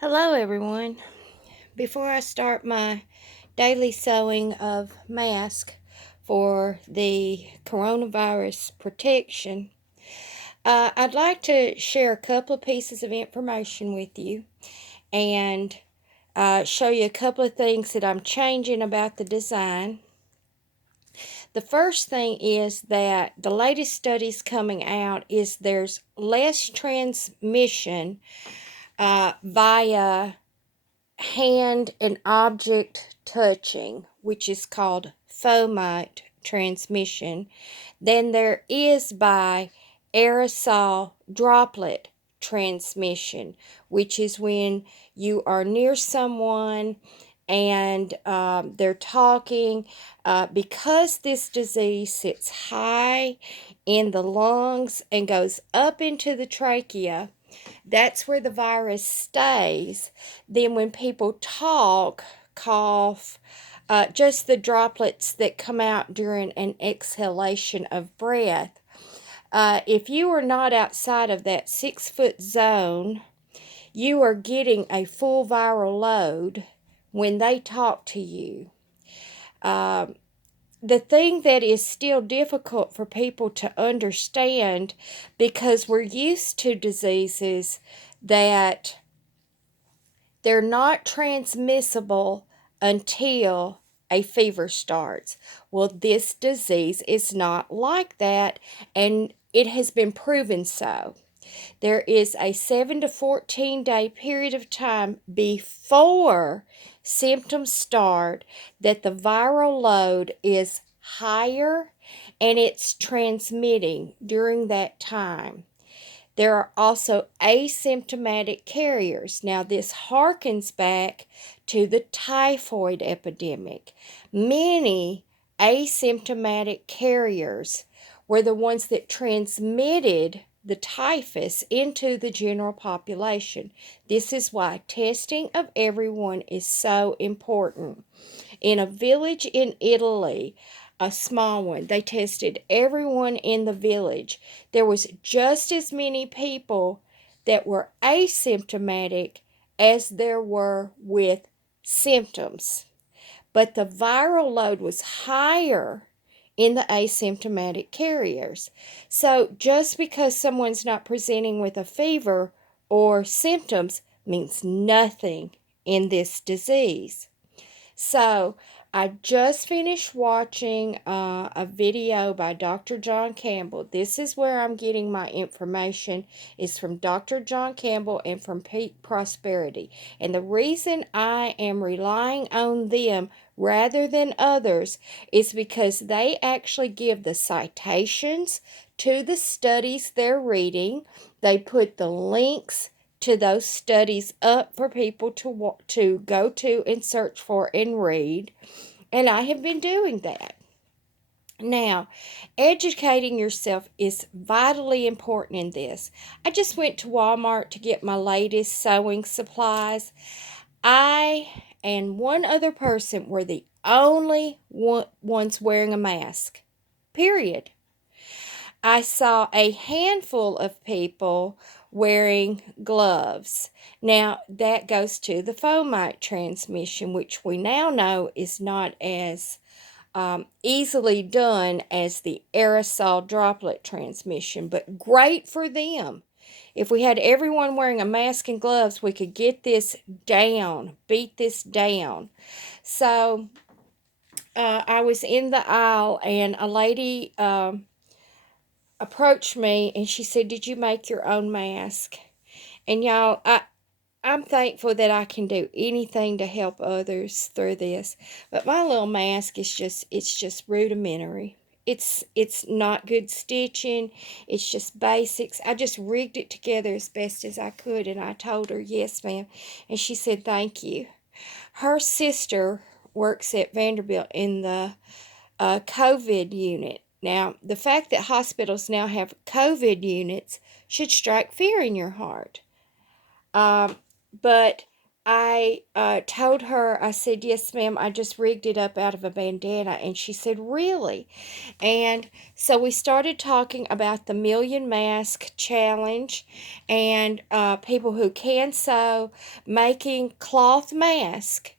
Hello, everyone. Before I start my daily sewing of mask for the coronavirus protection, I'd like to share a couple of pieces of information with you and show you a couple of things that I'm changing about the design. The first thing is that the latest studies coming out is there's less transmission via hand and object touching, which is called fomite transmission, than there is by aerosol droplet transmission, which is when you are near someone and they're talking. Because this disease sits high in the lungs and goes up into the trachea, that's where the virus stays. Then when people talk, cough, just the droplets that come out during an exhalation of breath. If you are not outside of that 6 foot zone, you are getting a full viral load when they talk to you. The thing that is still difficult for people to understand, because we're used to diseases that they're not transmissible until a fever starts. Well, this disease is not like that, and it has been proven so. There is a 7 to 14 day period of time before symptoms start that the viral load is higher and it's transmitting during that time. There are also asymptomatic carriers. Now, this harkens back to the typhoid epidemic. Many asymptomatic carriers were the ones that transmitted the typhus into the general population. This is why testing of everyone is so important. In a village in Italy, a small one, they tested everyone in the village. There was just as many people that were asymptomatic as there were with symptoms. But the viral load was higher in the asymptomatic carriers. So just because someone's not presenting with a fever or symptoms means nothing in this disease. So, I just finished watching a video by Dr. John Campbell. This is where I'm getting my information. It's from Dr. John Campbell and from Peak Prosperity. And the reason I am relying on them rather than others is because they actually give the citations to the studies they're reading. They put the links to those studies up for people to go to and search for and read, and I have been doing that. Now, educating yourself is vitally important in this. I just went to Walmart to get my latest sewing supplies. I and one other person were the only ones wearing a mask. Period. I saw a handful of people wearing gloves. Now, that goes to the fomite transmission, which we now know is not as easily done as the aerosol droplet transmission, but great for them. If we had everyone wearing a mask and gloves, we could get this down, beat this down. So, I was in the aisle and a lady approached me and she said, "Did you make your own mask?" And y'all, I'm thankful that I can do anything to help others through this. But my little mask is just rudimentary. It's not good stitching. It's just basics. I just rigged it together as best as I could, and I told her, "Yes, ma'am." And she said, "Thank you." Her sister works at Vanderbilt in the COVID unit. Now, the fact that hospitals now have COVID units should strike fear in your heart. But I told her, I said, yes, ma'am, I just rigged it up out of a bandana. And she said, really? And so we started talking about the Million Mask Challenge and people who can sew, making cloth masks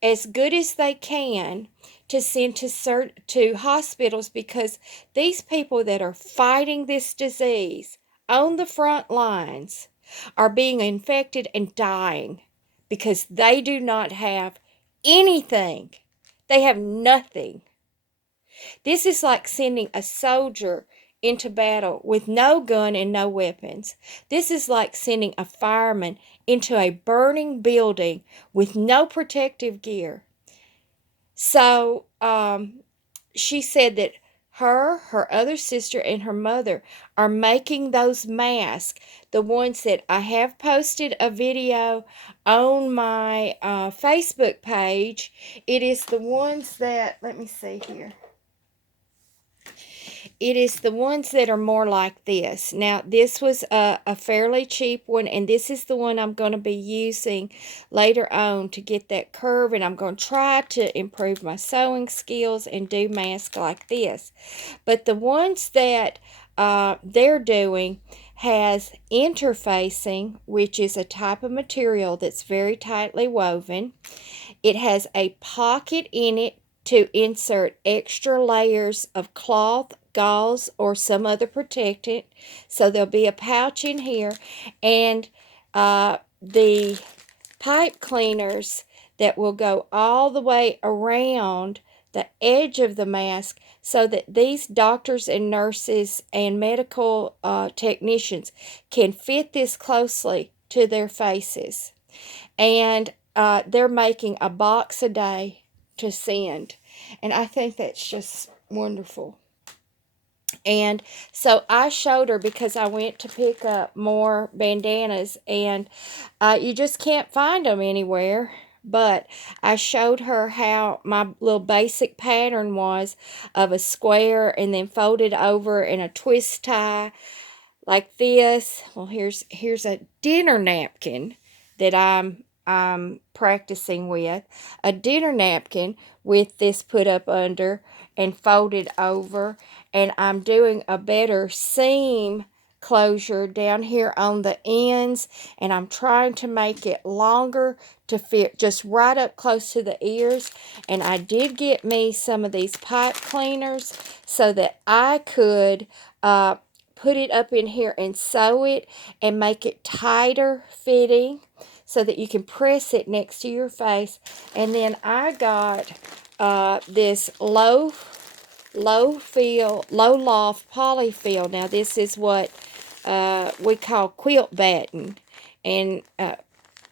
as good as they can to send to hospitals, because these people that are fighting this disease on the front lines are being infected and dying because they do not have anything. They have nothing. This is like sending a soldier into battle with no gun and no weapons. This is like sending a fireman into a burning building with no protective gear. So she said that her other sister, and her mother are making those masks, the ones that I have posted a video on my Facebook page. It is the ones that, let me see here. It is the ones that are more like this. Now, this was a fairly cheap one, and this is the one I'm going to be using later on to get that curve, and I'm going to try to improve my sewing skills and do masks like this. But the ones that they're doing has interfacing, which is a type of material that's very tightly woven. It has a pocket in it to insert extra layers of cloth, gauze, or some other protectant. So there'll be a pouch in here, and the pipe cleaners that will go all the way around the edge of the mask, so that these doctors and nurses and medical technicians can fit this closely to their faces. And they're making a box a day to send. And I think that's just wonderful. And so I showed her, because I went to pick up more bandanas, and you just can't find them anywhere. But I showed her how my little basic pattern was, of a square and then folded over in a twist tie like this. Well, here's a dinner napkin that I'm practicing with. A dinner napkin with this put up under and folded over, and I'm doing a better seam closure down here on the ends, and I'm trying to make it longer to fit just right up close to the ears. And I did get me some of these pipe cleaners so that I could put it up in here and sew it and make it tighter fitting, so that you can press it next to your face. And then I got this low loft polyfill. Now this is what we call quilt batting, and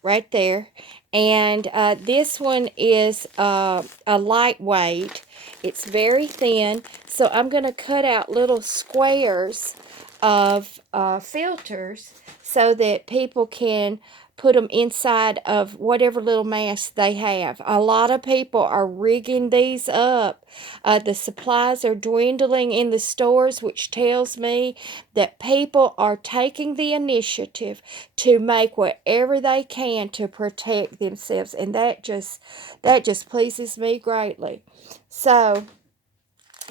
right there. And this one is a lightweight. It's very thin, so I'm going to cut out little squares of filters so that people can put them inside of whatever little mask they have. A lot of people are rigging these up. The supplies are dwindling in the stores, which tells me that people are taking the initiative to make whatever they can to protect themselves, and that just pleases me greatly. So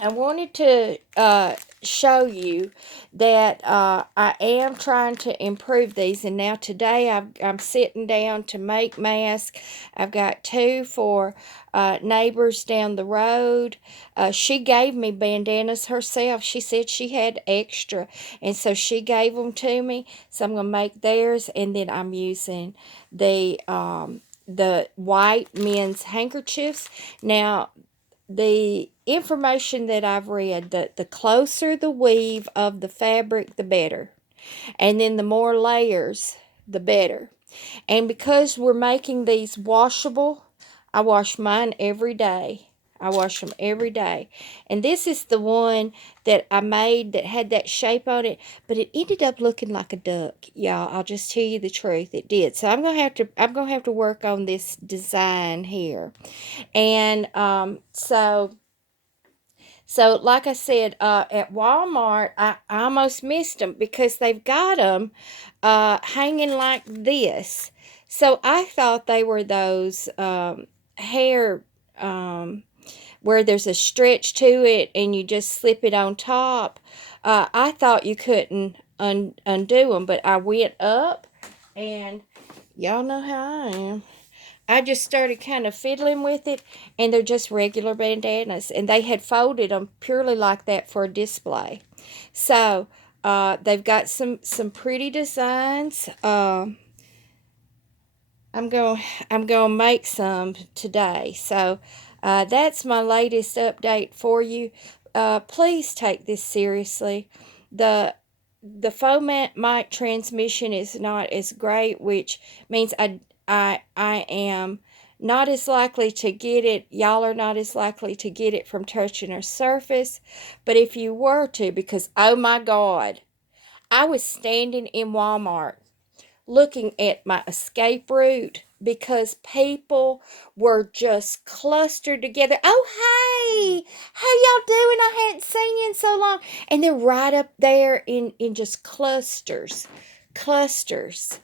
I wanted to show you that I am trying to improve these. And now today I'm sitting down to make masks. I've got two for neighbors down the road. She gave me bandanas herself. She said she had extra, and so she gave them to me. So I'm going to make theirs, and then I'm using the white men's handkerchiefs. Now, the information that I've read, that the closer the weave of the fabric, the better. And then the more layers, the better. And because we're making these washable, I wash mine every day. I wash them every day. And this is the one that I made that had that shape on it, but it ended up looking like a duck. Y'all, I'll just tell you the truth, it did. So I'm gonna have to work on this design here. And so like I said, at Walmart, I almost missed them because they've got them hanging like this. So I thought they were those hair where there's a stretch to it and you just slip it on top. I thought you couldn't undo them, but I went up and y'all know how I am. I just started kind of fiddling with it, and they're just regular bandanas, and they had folded them purely like that for a display. So they've got some pretty designs. I'm gonna make some today. So that's my latest update for you. Please take this seriously. The the foment mic transmission is not as great, which means I am not as likely to get it. Y'all are not as likely to get it from touching a surface. But if you were to, because oh my God, I was standing in Walmart looking at my escape route because people were just clustered together. Oh, hey, how y'all doing? I hadn't seen you in so long. And they're right up there in just clusters, clusters.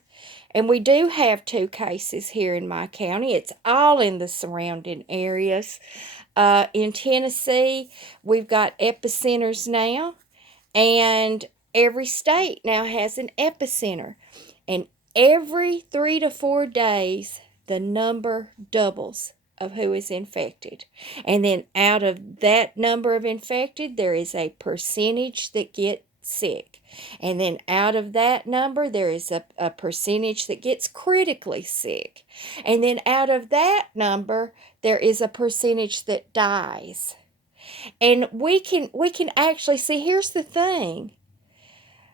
And we do have 2 cases here in my county. It's all in the surrounding areas. In Tennessee, we've got epicenters now, and every state now has an epicenter. And every 3 to 4 days, the number doubles of who is infected. And then out of that number of infected, there is a percentage that get sick. And then out of that number, there is a percentage that gets critically sick. And then out of that number, there is a percentage that dies. And we can actually see, here's the thing.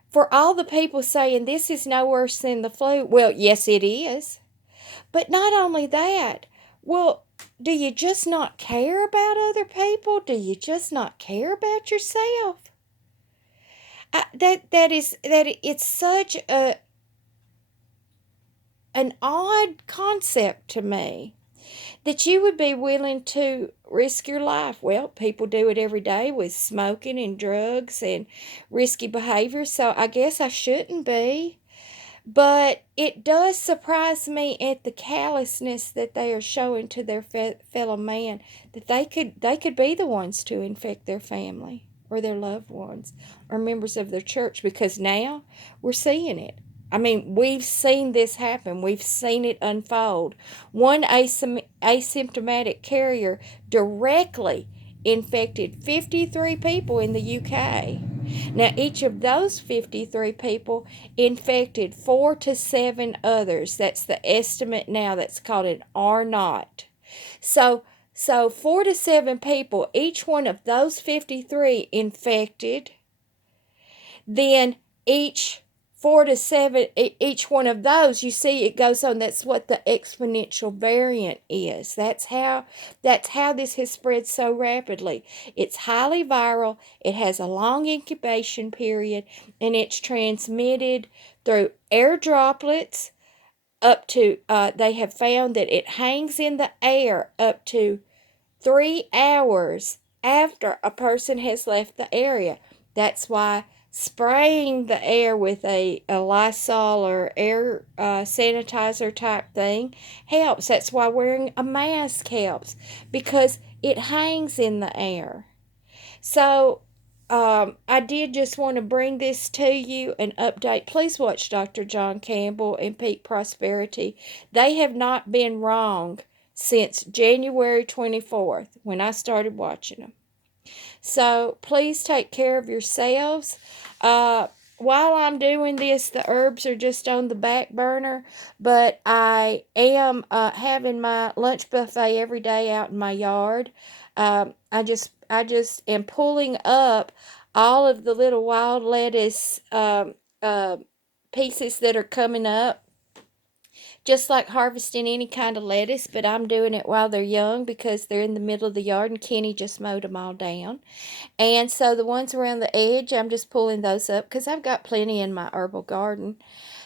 For all the people saying this is no worse than the flu, well, yes, it is. But not only that, well, do you just not care about other people? Do you just not care about yourself? It's such an odd concept to me that you would be willing to risk your life. Well, people do it every day with smoking and drugs and risky behavior, so I guess I shouldn't be. But it does surprise me at the callousness that they are showing to their fellow man, that they could be the ones to infect their family or their loved ones or members of their church, because now we're seeing it. I mean, we've seen this happen. We've seen it unfold. One asymptomatic carrier directly infected 53 people in the UK. Now, each of those 53 people infected 4 to 7 others. That's the estimate now. That's called an R naught. So 4 to 7 people, each one of those 53 infected, then each 4 to 7, each one of those, you see it goes on. That's what the exponential variant is. That's how this has spread so rapidly. It's highly viral, it has a long incubation period, and it's transmitted through air droplets up to, they have found that it hangs in the air up to 3 hours after a person has left the area. That's why spraying the air with a Lysol or air sanitizer type thing helps. That's why wearing a mask helps, because it hangs in the air. So I did just want to bring this to you, an update. Please watch Dr. John Campbell and Peak Prosperity. They have not been wrong since January 24th when I started watching them. So please take care of yourselves. While I'm doing this, the herbs are just on the back burner, but I am having my lunch buffet every day out in my yard. I just am pulling up all of the little wild lettuce pieces that are coming up, just like harvesting any kind of lettuce, but I'm doing it while they're young because they're in the middle of the yard and Kenny just mowed them all down. And so the ones around the edge, I'm just pulling those up because I've got plenty in my herbal garden.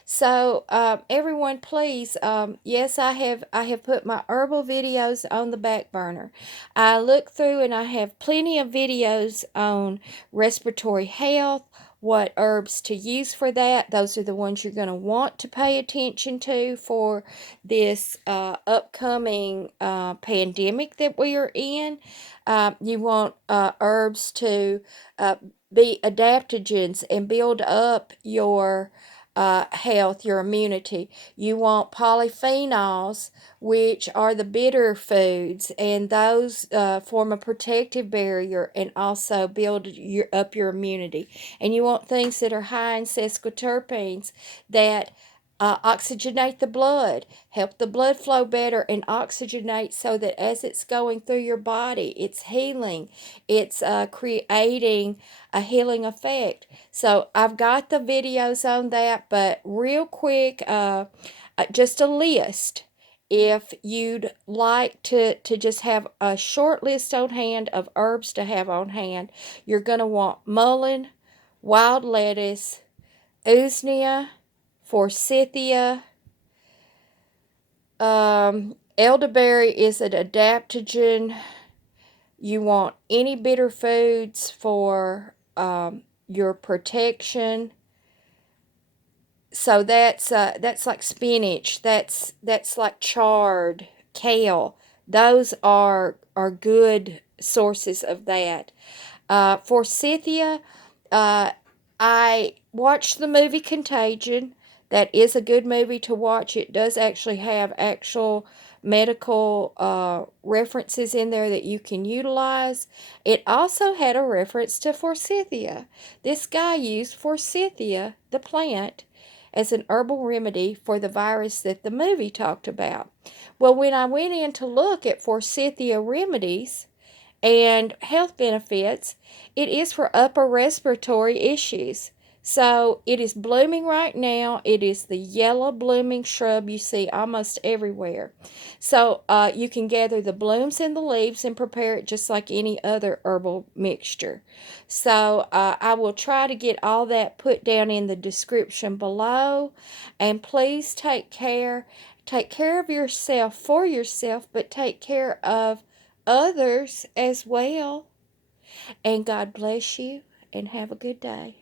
So everyone, please, yes, I have put my herbal videos on the back burner. I look through and I have plenty of videos on respiratory health, what herbs to use for that. Those are the ones you're going to want to pay attention to for this upcoming pandemic that we are in. You want herbs to be adaptogens and build up your health, your immunity. You want polyphenols, which are the bitter foods, and those form a protective barrier and also build up your immunity. And you want things that are high in sesquiterpenes that oxygenate the blood, help the blood flow better and oxygenate so that as it's going through your body, it's healing, it's creating a healing effect. So I've got the videos on that, but real quick, just a list. If you'd like to just have a short list on hand of herbs to have on hand, you're going to want mullein, wild lettuce, usnea, forsythia. Elderberry is an adaptogen. You want any bitter foods for your protection. So that's like spinach. That's like chard, kale. Those are good sources of that. Forsythia, I watched the movie Contagion. That is a good movie to watch. It does actually have actual medical references in there that you can utilize. It also had a reference to forsythia. This guy used forsythia, the plant, as an herbal remedy for the virus that the movie talked about. Well, when I went in to look at forsythia remedies, and health benefits, it is for upper respiratory issues. So it is blooming right now. It is the yellow blooming shrub you see almost everywhere. So you can gather the blooms and the leaves and prepare it just like any other herbal mixture. So I will try to get all that put down in the description below. And please take care. Take care of yourself for yourself, but take care of others as well. And God bless you and have a good day.